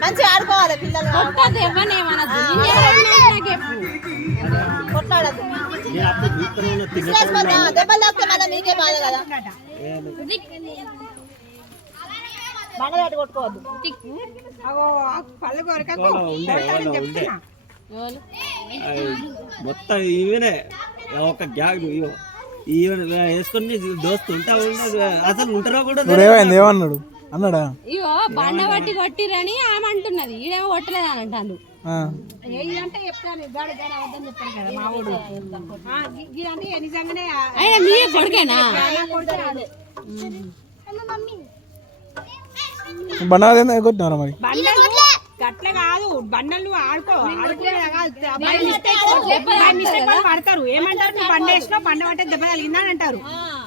మంచిగా ఆడుకోవాలి పిల్లలు కొట్లాడద్దు దెబ్బలు తాకితే మళ్ళీ మీకే బాధ కదా బండ పెట్టి కొట్టుకోవద్దు మొత్తం ఈవెనే ఒక గ్యాగ్ ఈవెన్ వేసుకొని దోస్తుంటా అసలు ఉంటారో కూడా ఏమన్నాడు అన్నాడా ఇగో బండ పట్టి కొట్టిరని ఆమె అంటున్నది ఈడేమో కొట్టలేదు అని అంటాను అంటే చెప్తాను చెప్తాను కదా మా ఊడు అంటే నిజంగానే అయినా మీ కొడుకేనా బండ కొట్టినారా మరి గట్ల కాదు బండలు పడతారు ఏమంటారు నువ్వు బండ వేసినావు బండ పట్టే దెబ్బ తగిలిందా అని అంటారు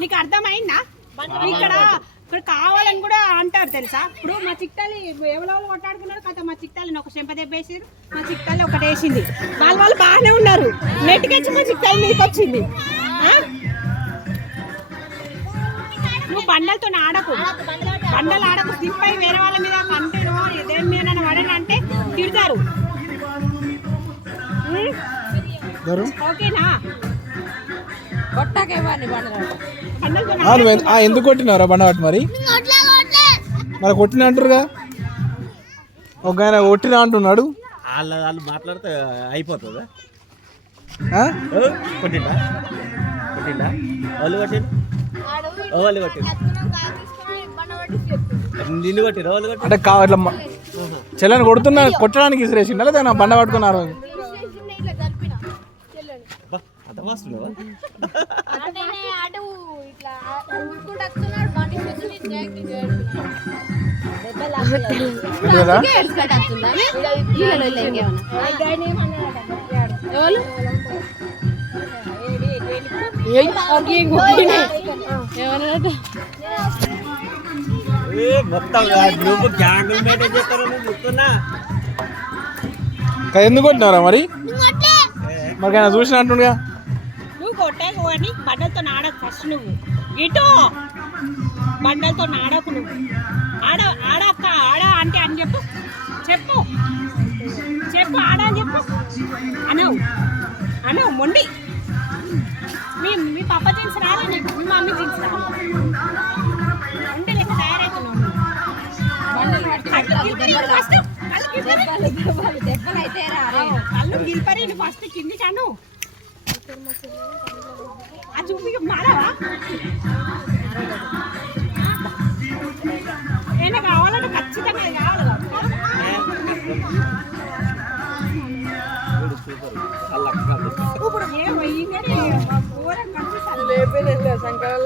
నీకు అర్థమైందా ఇక్కడ కావాలని కూడా అంటారు తెలుసా ఇప్పుడు మా చిట్టాలి ఎవరో కొట్టాడుకున్నారు కదా మా చిట్టాలని ఒక చెంప దెబ్బ వేసారు మా చిట్టాలి ఒకటి వేసింది వాళ్ళు బాగానే ఉన్నారు నెట్టికెచ్చి మా చిట్టాలి మీదకి వచ్చింది నువ్వు బండలతో ఆడకు బండలు ఆడకు దింపై వేరే వాళ్ళ మీద కంటేనో దేని మీద పడని అంటే తిడతారు ఓకేనా ఎందుకు కొట్టినారా బండ పట్టి మరి కొట్టిన అంటారుగా ఒక ఆయన కొట్టినా అంటున్నాడు వాళ్ళు మాట్లాడితే అయిపోతుందా కొట్టిండా కొట్టిండా వాళ్ళు కొట్టిండు వాళ్ళు కొట్టిండు నిన్ను కొట్టిరు వాళ్ళు కొట్టి అంటే ఇట్లా చెల్లని కొడుతున్నా కొట్టడానికి ఇసిరేసిండా లేదా బండ పట్టుకున్నారు ఎందుకు కొట్టినారా మరి మరి ఆయన చూసిన అంటుండగా నువ్వు కొట్టాకు అని బండలతో ఆడకు ఫస్ట్ నువ్వు ఇటు బండలతో ఆడకు నువ్వు ఆడక్క ఆడ అంటే అని చెప్పు చెప్పు చెప్పు ఆడ అని చెప్పు అనవు మొండి మీ పాప జీన్స్ రాదా నీకు మీ మమ్మీ జీన్స్ రాదు ఉంటే లెక్క తయారైతున్నావు కళ్ళు గిల్పరి ఫస్ట్ కింది కాను ఆ చూపి మారవా ఏమైనా కావాలంటే ఖచ్చితంగా కావాలి ఇప్పుడు ఏమో ఇంకా సంకరాలు